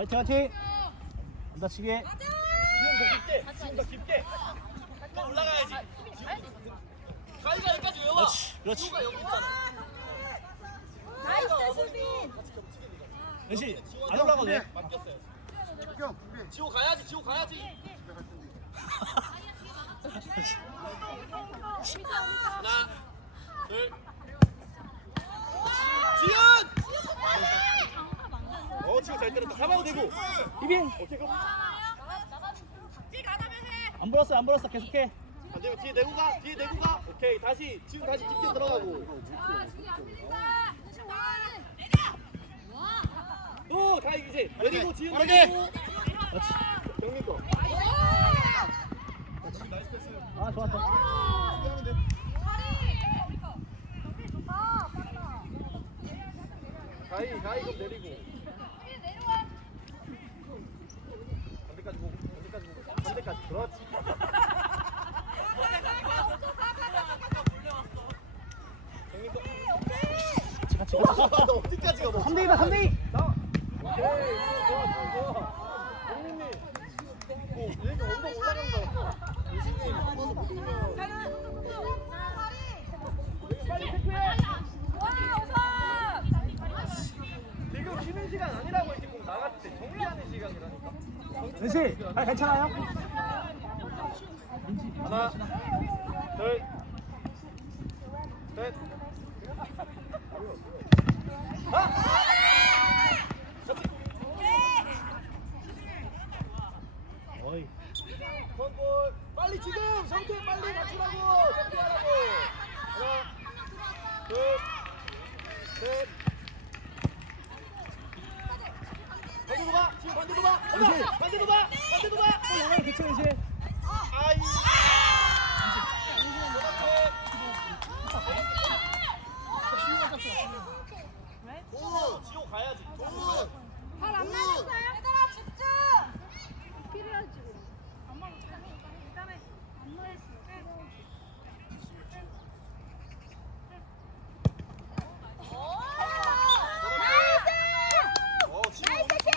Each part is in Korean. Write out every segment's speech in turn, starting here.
화이팅 화이팅 안 다치게 지금 더 깊게. 지금 더 깊게. 더 올라가야지. 가이가 여기까지 왜 와? 그렇지 그렇지 지우가 여기 있잖아. 나이스 수빈. 연시 안 올라가도 돼 맡겼어요. 형 준비 지우 가야지. 지우 가야지. 집에 갈 텐데 하나, 둘. 지훈! 어, 지우 잘 때렸다. 잡아도 되고. 이빈 오케이, 그럼. 안 불었어 안 불었어 계속해 안 되면 뒤에 내고 가. 뒤에 내고 가. 오케이, 다시 지우 다시 깊게 들어가고. 또 가이 이제 내리고 빠르게. 내리고. 경민 거. 아돼 가이 가이 좀 내리고. 반대까지 보고. 반대까지 보고. 반대까지. 그렇지. 경민 거. 같이 같이 너 어디까지 가? 너 3대2다 3대2 나. 오케이. 좋아, 좋아, 좋아. 경민님. 뭐 얘가 언덕 올라간다. 유진님 한번 보면 빨리 체크해. 지금 쉬는 시간 아니라고 꼭 나갔을 때 정리하는 시간이라니까. 연시 아 괜찮아요? 하나, 둘, 셋. 아! 어이 선골 빨리 지금 성태 빨리 맞추라고 정리하라고 하나 둘셋 반대로 가 지금 반대로 가 그렇지. 엄마 반대로 가 반대로 가 하나 교체 연시 아이 오 지호 가야지 돈 발안 맞았어요? 얘들아 집중. 필요하지. 안 맞았어. 일단은 안 맞았어. 나이스! 어 지호 나이스 킥!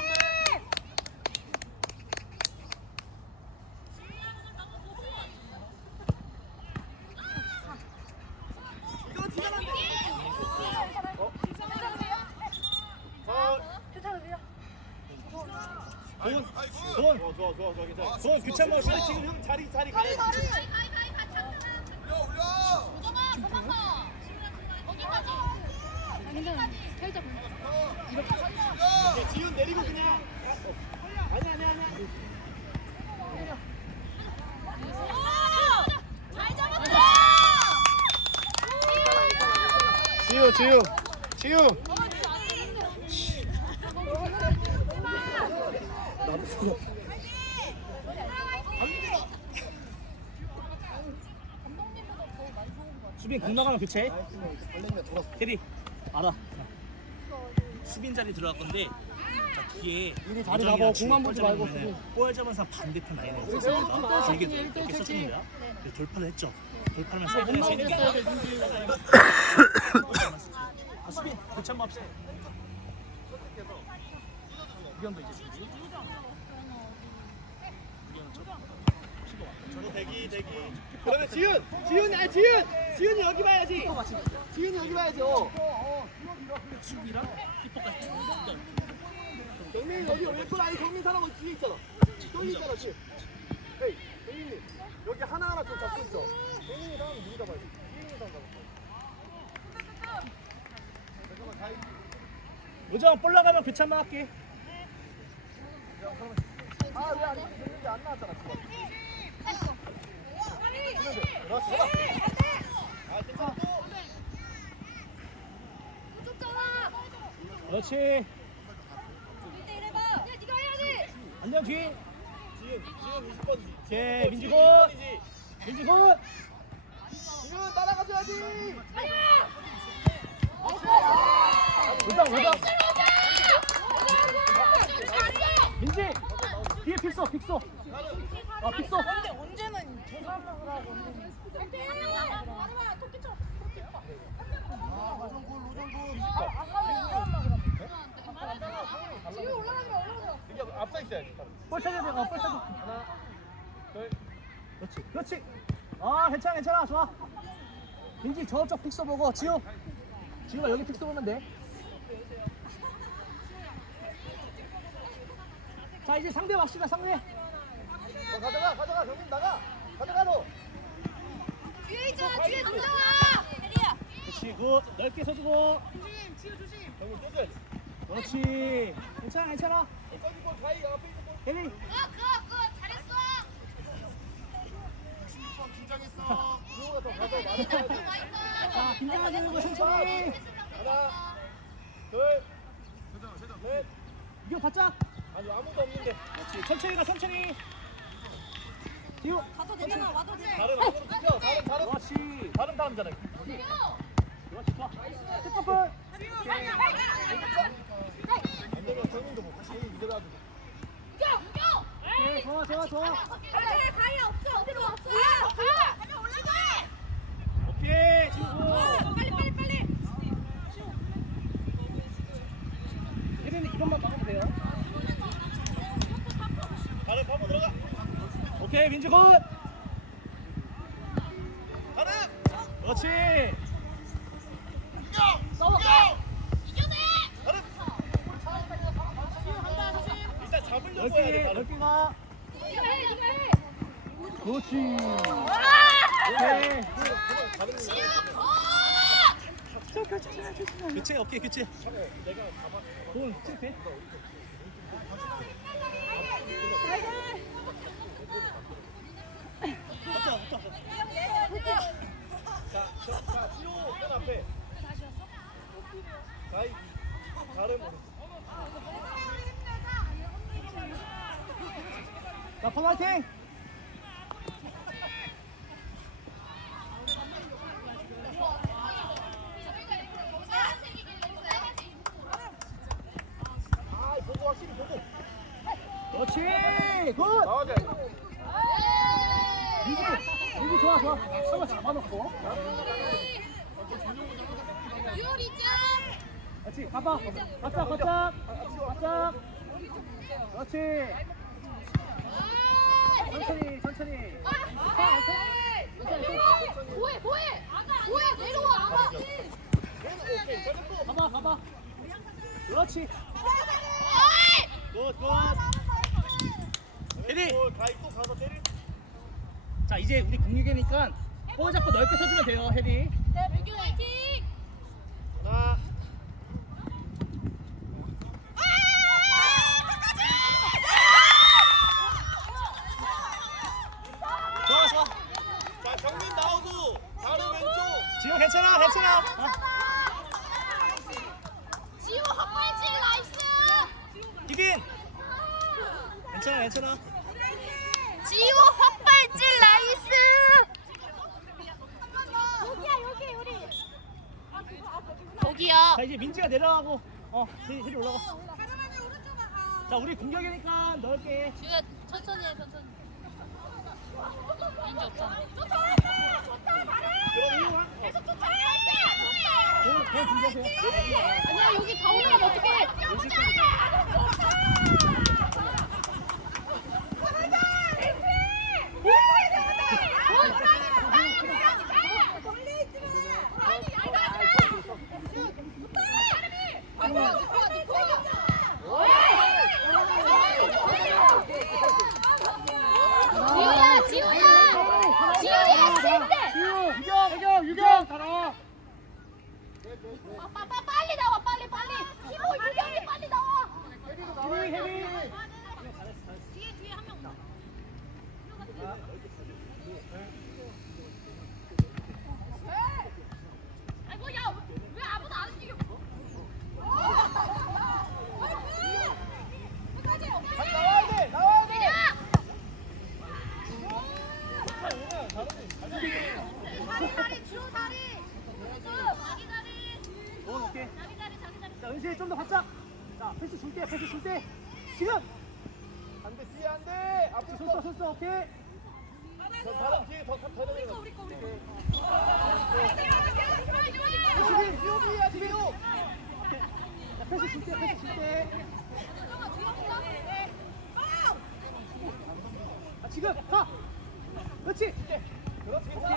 이거 지나간다 어? 괜찮으세요? 선 돈! 좋아 돈! 좋아 좋아 좋아 괜찮아. 돈 교체 한번 해. 지금 형 자리 자리. 가야지 괜찮아. 살짝 오케이, 지훈 내리고 그냥. 아니 아니 아니 잘 잡았어! 지우 지우 지우 공 나가면 교체? 캐리 알아. 수빈 자리 들어갈 건데 자 뒤에 이리 자리 잡아. 공만 보지 말고 볼 잡은 반대편 라인에 일대일 서서 길게 체킹, 일대일 이렇게 체킹. 써줍니다. 그래서 돌파를 했죠. 돌파하면 사이드에 세니까 아 수빈 교체 한번 합시다. 이경도 이제 준비. 저도 대기 대기. 그러면 지훈 지훈 아 지훈 지훈이 여기 봐야지. 지훈이 여기 봐야지. 어. 키퍼까지 경민이 여기 왼쪽 아니 경민 사람 뒤에 있잖아. 여기 있잖아 지금 헤이 경민님 여기 하나 하나 좀 잡고 있어. 경민이 사람 누구 잡아야 돼. 있는 사람 잡아 잠깐만 가이 우정 볼 나가면 교체 한번 할게. 아왜안 경민이 안 나왔잖아 그렇지 해봐 아 괜찮아 또 그렇지 1대1 해봐. 야, 네가 해야지. 안녕 뒤 지훈 20번이지 오케이 민지고 20번이지 민지고 지훈 따라가줘야지 오다 오다 민지 뒤에 픽소 픽소 아 픽소 근데 언제는 계산을 하고 언제는. 토끼처럼. 로정군 로정군 아까 왜 올라갔나 그럼? 지금 올라가면 올라가죠. 이게 있어야지. 볼 찾아야 돼. 어, 볼 찾아. 하나, 둘. 그렇지. 아, 괜찮아, 괜찮아. 좋아. 민지 저쪽 픽서 보고 지우. 지우가 여기 픽서 보면 돼. 자, 이제 상대 맙시다, 상대. 어, 가져가, 가져가. 경민 나가. 가져가 너. 뒤에 있잖아 뒤에 남자가 혜리야 그렇지, 굿. 넓게 서주고. 조심 지우 조심 경민 뜯어야지. 그렇지. 괜찮아, 괜찮아. 어, 저기 볼 가이 앞에 있는 볼. 혜리. 그거 그거 그거 잘했어 긴장했어. 지호가 더 가져. 말해줘야지. 자, 긴장하지 말고 천천히. 하나, 둘, 넷. 이거 바짝. 아니 아무도 없는데. 그렇지. 천천히 가, 천천히. 지우. 가도 되잖아 와도 돼 다른 안으로 뜯겨. 다른 다른 그렇지. 다른 다음잖아. 그렇지, 좋아. 스톱볼. 안 되면 경민도 못. 경민 이대로 하지. 오케이, 좋아, 좋아, 좋아. 가야 가야 없어 어디로 없어 가 가면 올라가 오케이, 지우. 빨리 빨리 빨리 혜리는 이것만 막으면 돼요. 다른 파고 들어가. 오케이, 민주 굿. 다른. 그렇지. 이겨내 다른. 일단 잡으려고 해야 돼. 넓게 가. 그렇지. 오케이. 교체, 오케이, 교체. 내가 가만. 볼, 실패. 맞다, 맞다. 자, 저, 자, 지호 맨 앞에. 가이. 다른. 자, 펌 화이팅! 아, 보고 확실히 보고. 그렇지! 굿! 나와야 돼. 민지! 민지 좋아, 좋아. 한번 잡아놓고. 유리 짱 그렇지, 가봐. 바짝, 바짝. 바짝. 그렇지. 천천히, 천천히. 뭐해 뭐해 뭐해 내려와 아가. 가봐, 가봐. 그렇지. 굿, 굿. 때리. 자, 이제 우리 공격이니까 볼 잡고 넓게 서주면 돼요, 혜리. 민규 화이팅 하나. 좋아, 좋아. 자, 경민 나오고. 다른 왼쪽. 지금 괜찮아, 괜찮아. 어. 지우 헛발질 나이스 기빈! 괜찮아, 괜찮아. 지우 헛발질 나이스 여기야 여기 우리 거기야 자, 이제 민지가 내려가고, 어, 혜리, 올라가. 자, 우리 공격이니까 넓게. 지우야 천천히 해 천천히 인지 없잖아 볼, 볼 준비하세요. 아니야 여기 다 올라가면 어떡해 지우야 지우야 지우야 실패 지우, 유경, 유경, 유경, 가라. 아, 빠, 빠, 빨리 나와 빨리 빨리 지우 유경이 빨리 나와 혜리, 혜리. 뒤에 뒤에 한명 아이고 야왜 아무도 안 움직여 끝까지 나와야 돼. 나와야 돼. 다리 다리 주호 다리 자기 다리 오, 오케이. 자기 다리 자기 다리 자, 은실이 좀 더 바짝. 자, 패스 줄 때, 패스 줄 때. 지금! 안 돼. 뒤에 안 돼. 앞으로 손 써, 손 써, 오케이. 저 다른 뒤에 더 더 더. 우리 거 우리 거 우리 거. 은실이! 지호이야 지호. 때. 지금 가 그렇지 그렇지 오케이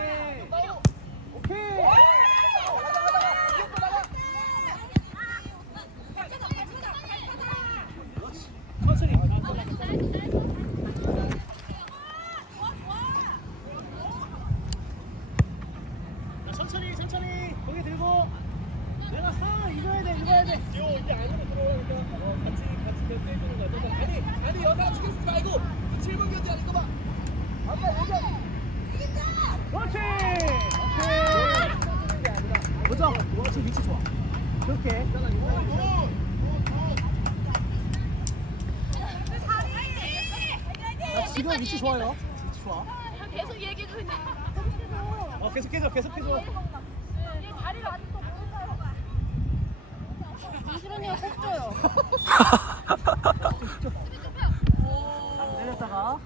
오케이 천천히 천천히 고개 들고 내가 사 이겨야 돼 이겨야 돼. 지호 이제 안으로 들어오니까 어, 같이 같이 견제해주는 거야. 그래서 아니 아니 여자가 죽여 쓰지 말고 그 7번 견제하는 거 봐. 아빠 여기 그렇지! 오케이 보자 그렇지. 위치 좋아. 그렇게. 자, 지금 위치 좋아요? 위치 좋아? 계속 얘기해 주는데. 어 계속해줘 계속해줘. 모르까요? 이수련이가 꼭 줘요. 자, 내렸다가.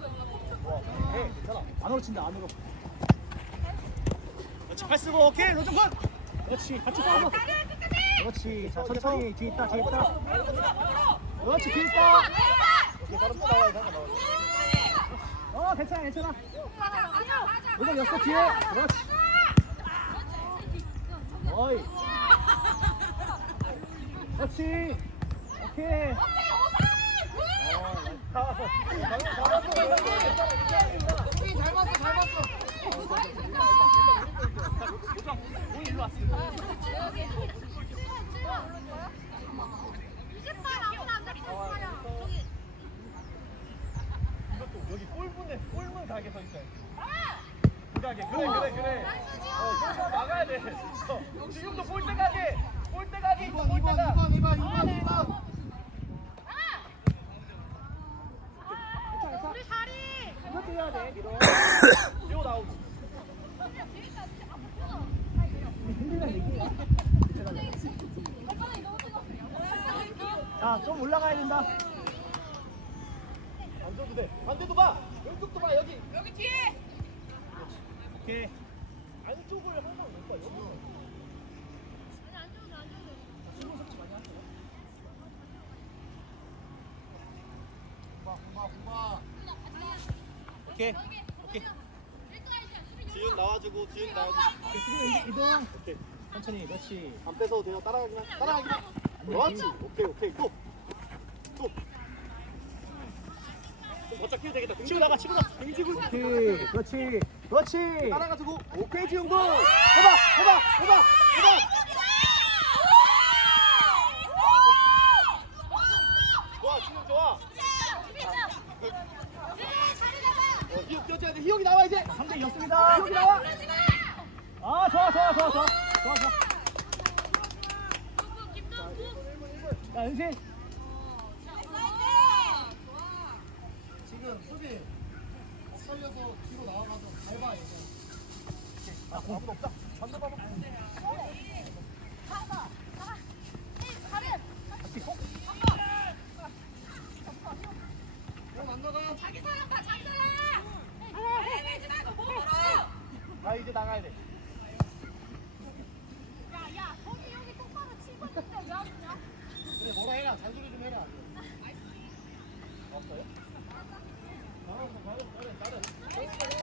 네, 괜찮아. 안으로 친다 안으로. 그렇지 팔 쓰고 오케이 노정군 그렇지 같이 싸워 그렇지 자 천천히 뒤에 있다 뒤에 있다. 그렇지 뒤에 있다. 어 괜찮아 괜찮아. 노정 였어 뒤에. 그렇지. 어이 그렇지 오케이 이것도 여기 골문에 골문 가게 서 있어요. 가게 그래 그래 그래. 어 막아야 돼. 어, 지금도 골대 가게 골대 가게 있어 2번 골대 2번 가. 2번 2번 2번 2번 우리 다리. 이것도 해야 돼 밀어 지호 나오지. 자좀 올라가야 된다 안 줘도 돼. 반대도 봐. 왼쪽도 봐 여기. 오케이 안쪽을 항상 못 봐. 여기. 오케이 오케이 지윤 나와주고 지윤 나와주고. 오케이 수빈 이동 오케이. 천천히 그렇지 안 뺏어도 돼요. 따라가기만. 따라가기만. 그렇지. 오케이 오케이 또. 또. 좀 바짝 키도 되겠다. 치고 나가 치고 나가 등지고. 오케이 그렇지 그렇지 따라가지고 오케이 지용군. 해봐 해봐 해봐 해봐. 좋아 지용 좋아. 어, 희옥 껴줘야 돼. 희옥이 나와 이제. 3대 2였습니다. 희옥이 나와. 아 좋아 좋아 좋아 좋아. 좋아 좋아. 야 은신